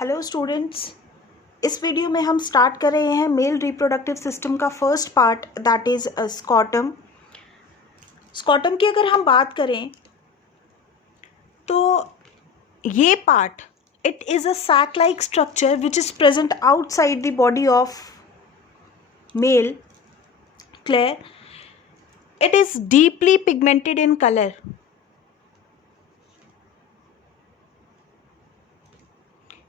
Hello students, इस video में हम स्टार्ट कर रहे हैं मेल रिप्रोडक्टिव सिस्टम का first part that is scrotum. Scrotum की अगर हम बात करें तो ये part it is a sac like structure which is present outside the body of male. Clear? It is deeply pigmented in colour.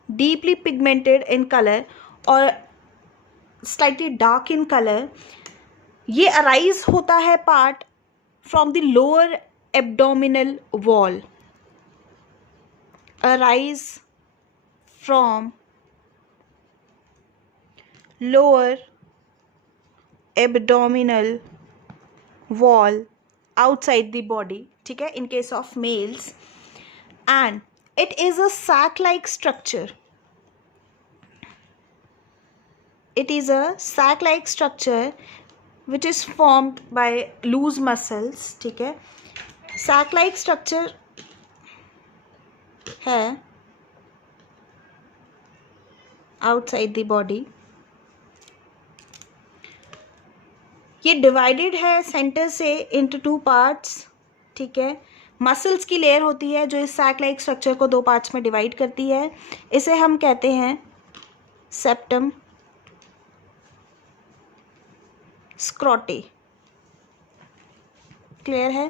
Deeply pigmented in colour और slightly dark in colour. ये arise होता है part from the lower abdominal wall. Arise from lower abdominal wall outside the body, ठीक है, in case of males, and it is a sac like structure. It is a sac like structure which is formed by loose muscles, ठीक है। sac like structure है outside the body। ये divided है centre से into two parts, ठीक है। Muscles की layer होती है जो इस सैक लाइक स्ट्रक्चर को दो पार्ट्स में डिवाइड करती है। इसे हम कहते हैं सेप्टम स्क्रोटे। क्लियर है?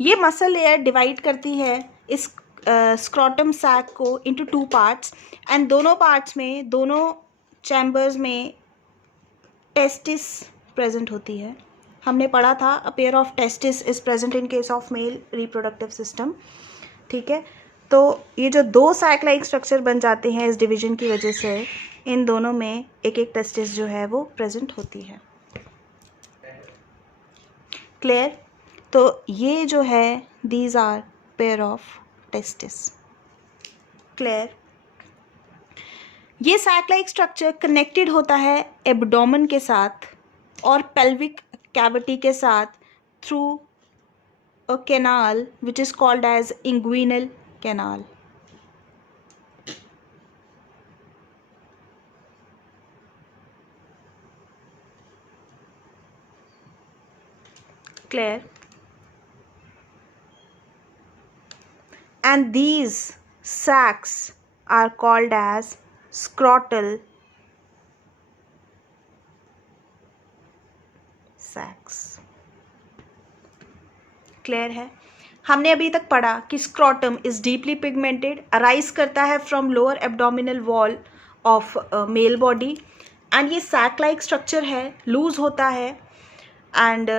ये मसल लेयर डिवाइड करती है इस स्क्रोटम सैक को इनटू टू पार्ट्स, एंड दोनों पार्ट्स में, दोनों चैम्बर्स में टेस्टिस प्रेजेंट होती है। हमने पढ़ा था a pair of testis is present in case of male reproductive system, ठीक है। तो ये जो दो सैक लाइक स्ट्रक्चर बन जाते हैं इस डिवीजन की वजह से, इन दोनों में एक एक टेस्टिस जो है वो प्रेजेंट होती है। क्लियर? तो ये जो है these are pair of testis. Clear? ये सैक लाइक स्ट्रक्चर कनेक्टेड होता है एब्डोमेन के साथ और पेल्विक कैविटी के साथ through a canal which is called as inguinal canal. Clear? And these sacs are called as scrotal sacs. Clear है? हमने अभी तक पढ़ा कि scrotum is deeply pigmented, arise करता है from lower abdominal wall of male body, and ये sac like structure है, लूज होता है, एंड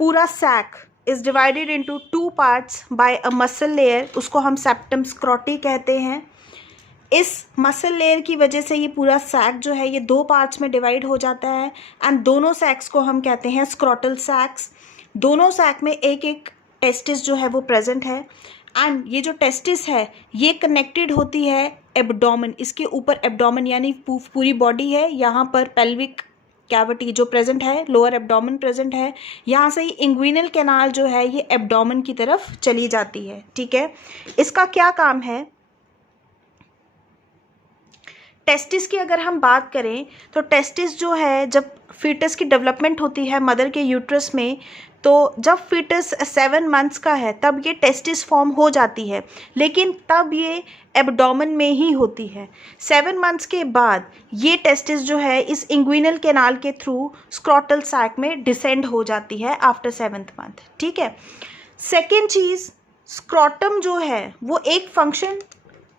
पूरा sac is divided into two parts by a muscle layer. उसको हम सेप्टम स्क्रोटी कहते हैं। इस मसल लेयर की वजह से ये पूरा सैक जो है ये दो पार्ट्स में डिवाइड हो जाता है, एंड दोनों सैक्स को हम कहते हैं स्क्रोटल सैक्स। दोनों सैक में एक एक टेस्टिस जो है वो प्रेजेंट है, एंड ये जो टेस्टिस है ये कनेक्टेड होती है एब्डोमेन। इसके ऊपर एब्डोमेन यानी पूरी बॉडी है, यहाँ पर पेल्विक कैविटी जो प्रेजेंट है, लोअर एब्डोमेन प्रेजेंट है, यहाँ से ही इंग्विनल कैनाल जो है ये एब्डोमेन की तरफ चली जाती है, ठीक है। इसका क्या काम है? टेस्टिस की अगर हम बात करें तो टेस्टिस जो है जब फीटस की डेवलपमेंट होती है मदर के यूट्रस में, तो जब फीटस 7 मंथ्स का है तब ये टेस्टिस फॉर्म हो जाती है, लेकिन तब ये एब्डोमेन में ही होती है। 7 मंथ्स के बाद ये टेस्टिस जो है इस इंग्विनल कैनाल के थ्रू स्क्रोटल सैक में डिसेंड हो जाती है आफ्टर 7th मंथ, ठीक है। सेकेंड चीज़, स्क्रोटम जो है वो एक फंक्शन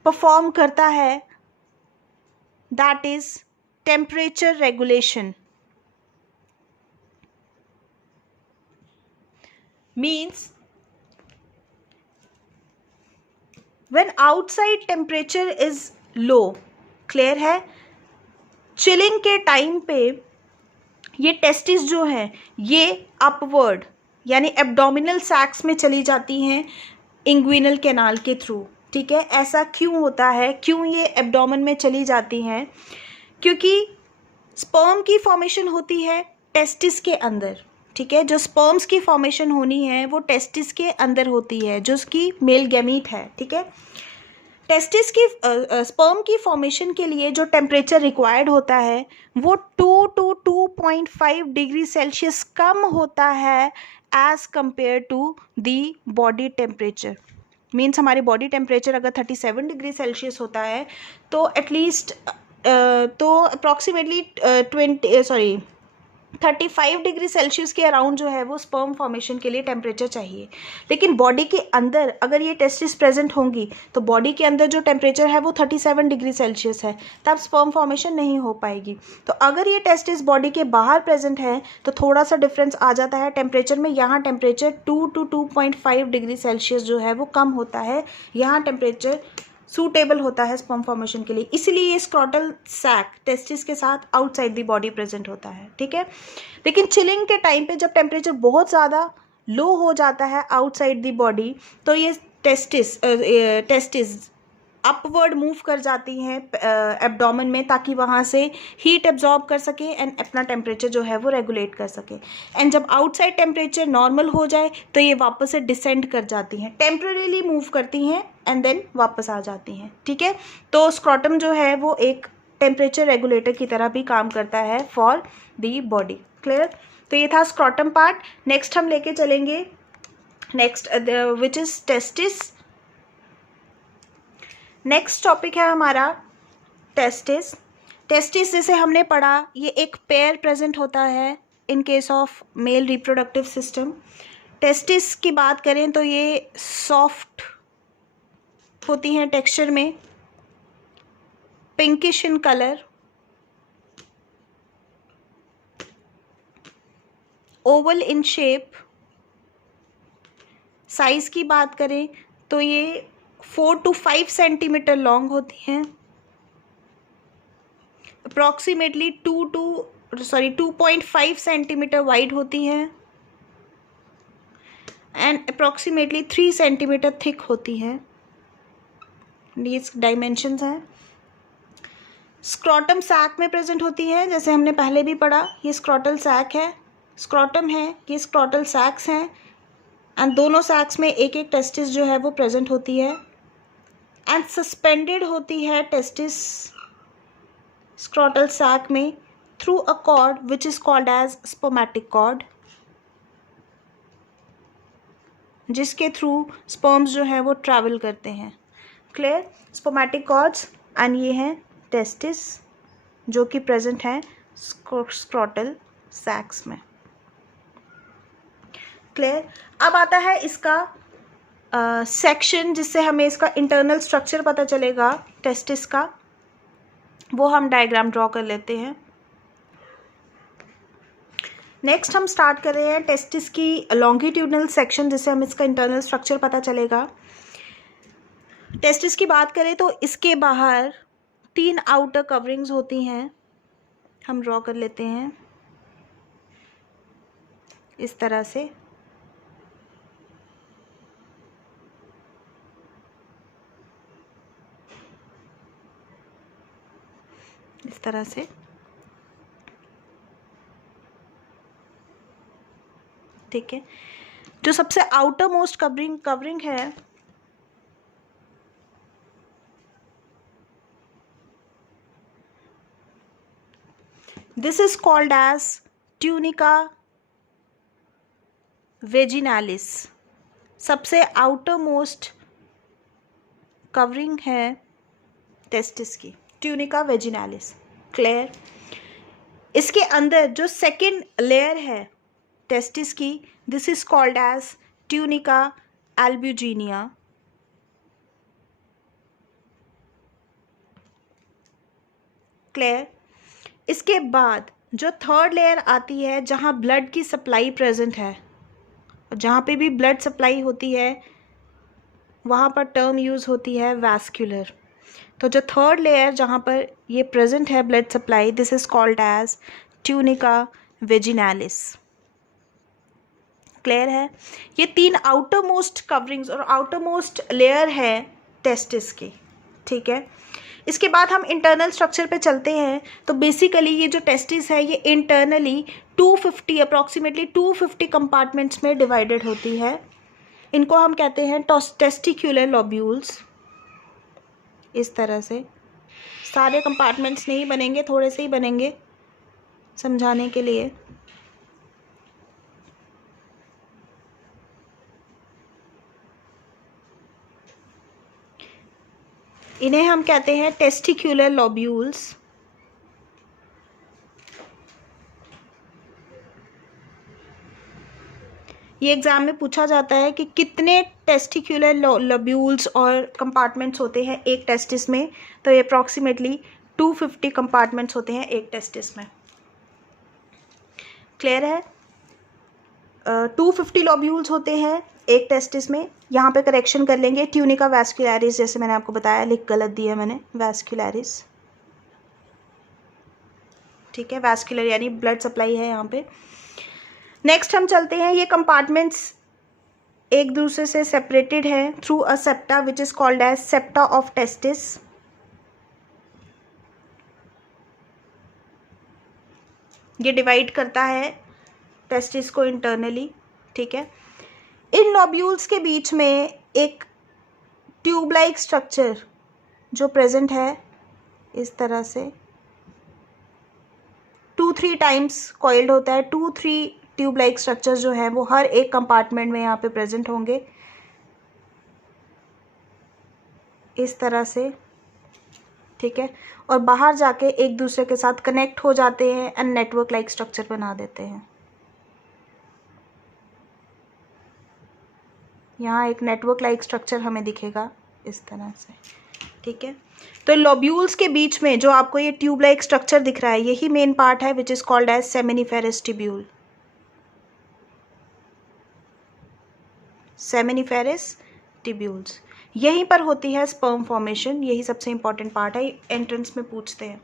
परफॉर्म करता है, that is temperature regulation. Means when outside temperature is low, clear है, चिलिंग के टाइम पे ये टेस्टिस जो है ये अपवर्ड यानी एब्डोमिनल सैक्स में चली जाती हैं इंग्विनल कैनाल के थ्रू, ठीक है। ऐसा क्यों होता है, क्यों ये एब्डोमेन में चली जाती हैं? क्योंकि स्पर्म की फॉर्मेशन होती है टेस्टिस के अंदर, ठीक है। जो स्पर्म्स की फॉर्मेशन होनी है वो टेस्टिस के अंदर होती है, जो उसकी मेल गैमीट है, ठीक है। टेस्टिस की स्पर्म की फॉर्मेशन के लिए जो टेम्परेचर रिक्वायर्ड होता है वो 2 to 2.5 डिग्री सेल्सियस कम होता है as compare to the body temperature. Means हमारी बॉडी टेम्परेचर अगर 37 डिग्री सेल्सियस होता है तो एटलीस्ट तो अप्रॉक्सीमेटली 35 डिग्री सेल्सियस के अराउंड जो है वो स्पर्म फॉर्मेशन के लिए टेम्परेचर चाहिए। लेकिन बॉडी के अंदर अगर ये टेस्टिस प्रेजेंट होंगी तो बॉडी के अंदर जो टेम्परेचर है वो 37 डिग्री सेल्सियस है, तब स्पर्म फॉर्मेशन नहीं हो पाएगी। तो अगर ये टेस्टिस बॉडी के बाहर प्रेजेंट है तो थोड़ा सा डिफरेंस आ जाता है टेम्परेचर में। यहाँ टेम्परेचर 2 to 2.5 डिग्री सेल्सियस जो है वो कम होता है, यहाँ टेम्परेचर सूटेबल होता है स्पर्म फॉर्मेशन के लिए। इसीलिए ये स्क्रॉटल सैक टेस्टिस के साथ आउटसाइड दी बॉडी प्रेजेंट होता है, ठीक है। लेकिन चिलिंग के टाइम पे जब टेम्परेचर बहुत ज़्यादा लो हो जाता है आउटसाइड दी बॉडी तो ये टेस्टिस अपवर्ड मूव कर जाती हैं एब्डोमेन में, ताकि वहाँ से हीट एब्जॉर्ब कर सके एंड अपना टेम्परेचर जो है वो रेगुलेट कर सके। एंड जब आउटसाइड टेम्परेचर नॉर्मल हो जाए तो ये वापस से डिसेंड कर जाती हैं, टेम्परेरीली मूव करती हैं एंड देन वापस आ जाती हैं, ठीक है। तो स्क्रॉटम जो है वो एक टेम्परेचर रेगुलेटर की तरह भी काम करता है फॉर दी बॉडी। क्लियर? तो ये था स्क्रॉटम पार्ट। नेक्स्ट हम लेके चलेंगे next which is testis. Next topic है हमारा टेस्टिस। टेस्टिस जैसे हमने पढ़ा ये एक पेयर प्रेजेंट होता है in case of male reproductive system. Testis की बात करें तो ये सॉफ्ट होती हैं टेक्सचर में, pinkish in colour, oval in shape. Size की बात करें तो ये 4 to 5 सेंटीमीटर लॉन्ग होती हैं, अप्रॉक्सीमेटली 2.5 सेंटीमीटर वाइड होती हैं एंड अप्रॉक्सीमेटली 3 सेंटीमीटर थिक होती हैं। ये डायमेंशंस हैं। स्क्रॉटम सैक में प्रेजेंट होती है, जैसे हमने पहले भी पढ़ा। ये स्क्रॉटल सैक है, स्क्रॉटम है, ये स्क्रॉटल सैक्स हैं एंड दोनों सैक्स में एक एक टेस्टिस जो है वो प्रेजेंट होती है एंड सस्पेंडेड होती है टेस्टिस स्क्रॉटल सैक में through a cord which is called as spermatic cord, जिसके थ्रू स्पर्म्स जो है वो ट्रैवल करते हैं। क्लियर? स्पर्मेटिक कॉर्ड्स एंड ये हैं टेस्टिस जो कि प्रेजेंट हैं स्क्रॉटल सैक्स में। क्लियर? अब आता है इसका सेक्शन जिससे हमें इसका इंटरनल स्ट्रक्चर पता चलेगा टेस्टिस का, वो हम डायग्राम ड्रॉ कर लेते हैं। नेक्स्ट हम स्टार्ट कर रहे हैं टेस्टिस की लॉन्गिट्यूडनल सेक्शन जिससे हमें इसका इंटरनल स्ट्रक्चर पता चलेगा। टेस्टिस की बात करें तो इसके बाहर 3 आउटर कवरिंग्स होती हैं, हम ड्रॉ कर लेते हैं इस तरह से। इस तरह से, ठीक है। जो सबसे आउटर मोस्ट कवरिंग है this is called as tunica vaginalis. सबसे आउटर मोस्ट कवरिंग है टेस्टिस की, ट्यूनिका वेजिनालिस। क्लियर? इसके अंदर जो सेकेंड लेयर है टेस्टिस की, this is called as tunica albuginea. Clear? इसके बाद जो थर्ड लेयर आती है जहाँ ब्लड की सप्लाई प्रेजेंट है, जहाँ पे भी ब्लड सप्लाई होती है वहाँ पर टर्म यूज़ होती है वैस्कुलर। तो जो थर्ड लेयर जहाँ पर ये प्रेजेंट है blood supply, this is called as tunica vaginalis. Clear है? ये 3 आउटर मोस्ट कवरिंग्स और आउटर मोस्ट लेयर है टेस्टिस की, ठीक है। इसके बाद हम इंटरनल स्ट्रक्चर पे चलते हैं। तो बेसिकली ये जो टेस्टिस है ये इंटरनली 250 अप्रॉक्सीमेटली 250 कंपार्टमेंट्स में डिवाइडेड होती है। इनको हम कहते हैं टेस्टिक्यूलर लोब्यूल्स। इस तरह से। सारे कंपार्टमेंट्स नहीं बनेंगे, थोड़े से ही बनेंगे समझाने के लिए। इन्हें हम कहते हैं टेस्टिक्युलर लोब्यूल्स। ये एग्जाम में पूछा जाता है कि कितने टेस्टिक्युलर लोब्यूल्स और कंपार्टमेंट्स होते हैं एक टेस्टिस में। तो ये अप्रॉक्सीमेटली 250 कंपार्टमेंट्स होते हैं एक टेस्टिस में। क्लियर है? 250 लोब्यूल्स होते हैं एक टेस्टिस में। यहाँ पे करेक्शन कर लेंगे, ट्यूनिका वैस्कुलरिस, जैसे मैंने आपको बताया, लिख गलत दिया मैंने, वैस्कुलरिस। ठीक है, वैस्कुलर यानी ब्लड सप्लाई है यहाँ पे। नेक्स्ट हम चलते हैं, ये कंपार्टमेंट्स एक दूसरे से सेपरेटेड है through a septa which is called as septa of testis. ये डिवाइड करता है टेस्टिस को इंटरनली। ठीक है, इन लोब्यूल्स के बीच में एक ट्यूब लाइक स्ट्रक्चर जो प्रेजेंट है इस तरह से, 2-3 टाइम्स कॉइल्ड होता है। 2-3 ट्यूब लाइक स्ट्रक्चर्स जो हैं वो हर एक कंपार्टमेंट में यहाँ पे प्रेजेंट होंगे इस तरह से। ठीक है, और बाहर जाके एक दूसरे के साथ कनेक्ट हो जाते हैं एंड नेटवर्क लाइक स्ट्रक्चर बना देते हैं। यहाँ एक नेटवर्क लाइक स्ट्रक्चर हमें दिखेगा इस तरह से। ठीक है, तो लोब्यूल्स के बीच में जो आपको ये ट्यूब लाइक स्ट्रक्चर दिख रहा है, यही मेन पार्ट है which is called as seminiferous tubule. Seminiferous tubules, यहीं पर होती है स्पर्म फॉर्मेशन। यही सबसे इंपॉर्टेंट पार्ट है, एंट्रेंस में पूछते हैं।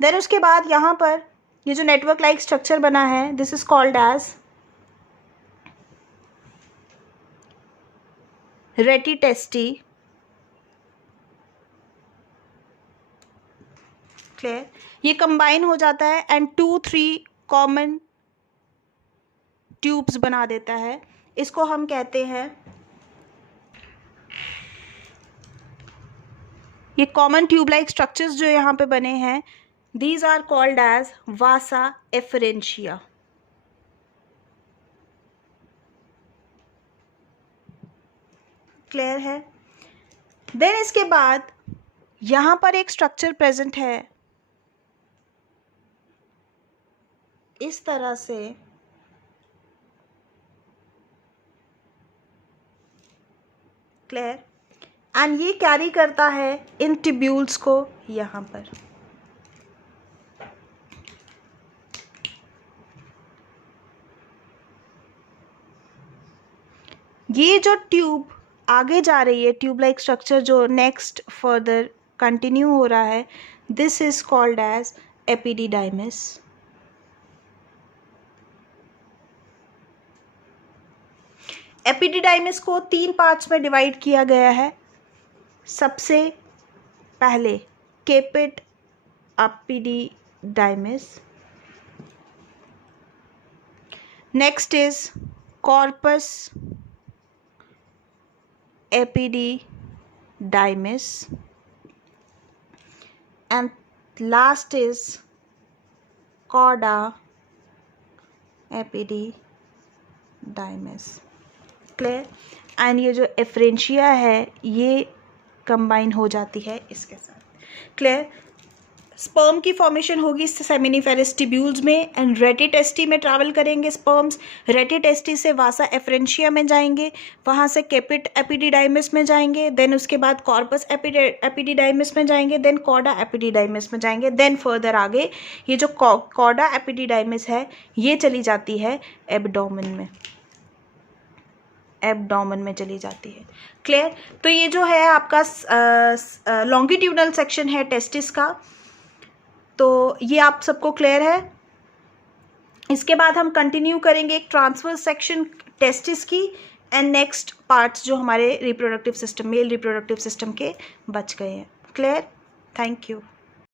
देन उसके बाद यहाँ पर ये जो नेटवर्क लाइक स्ट्रक्चर बना है, this is called as rete testis. Clear? ये कंबाइन हो जाता है एंड 2-3 कॉमन ट्यूब्स बना देता है। इसको हम कहते हैं, ये कॉमन ट्यूब लाइक स्ट्रक्चर्स जो यहाँ पे बने हैं, these are called as vasa efferentia. Clear है? देन इसके बाद यहाँ पर एक स्ट्रक्चर प्रेजेंट है इस तरह से। क्लियर? एंड ये कैरी करता है इन ट्यूब्यूल्स को यहाँ पर। ये जो ट्यूब आगे जा रही है, ट्यूब लाइक स्ट्रक्चर जो नेक्स्ट फर्दर कंटिन्यू हो रहा है, this is called as epididymis. Epididymis को 3 पार्ट्स में डिवाइड किया गया है। सबसे पहले caput epididymis, next is corpus epididymis and last is cauda epididymis. Clear? And ये जो एफरेंशिया है ये कंबाइन हो जाती है इसके साथ। क्लियर? स्पर्म की फॉर्मेशन होगी सेमिनिफेरस ट्यूब्यूल्स में एंड रेटिटेस्टी में ट्रैवल करेंगे स्पर्म्स। रेटिटेस्टी से वासा एफरेंशिया में जाएंगे, वहाँ से केपिट एपिडिडाइमिस में जाएंगे, देन उसके बाद कॉर्पस एपिडिडाइमिस में जाएंगे, देन कॉर्डा एपिडिडाइमिस में जाएंगे, देन फर्दर आगे ये जो कॉर्डा एपिडिडाइमिस है ये चली जाती है एब्डोमेन में, एब्डोमेन में चली जाती है। क्लियर? तो ये जो है आपका लॉन्गिट्यूडनल सेक्शन है टेस्टिस का, तो ये आप सबको क्लियर है। इसके बाद हम कंटिन्यू करेंगे एक ट्रांसवर्स सेक्शन टेस्टिस की एंड नेक्स्ट पार्ट्स जो हमारे reproductive system, mail reproductive system के बच गए हैं। क्लियर? Thank you.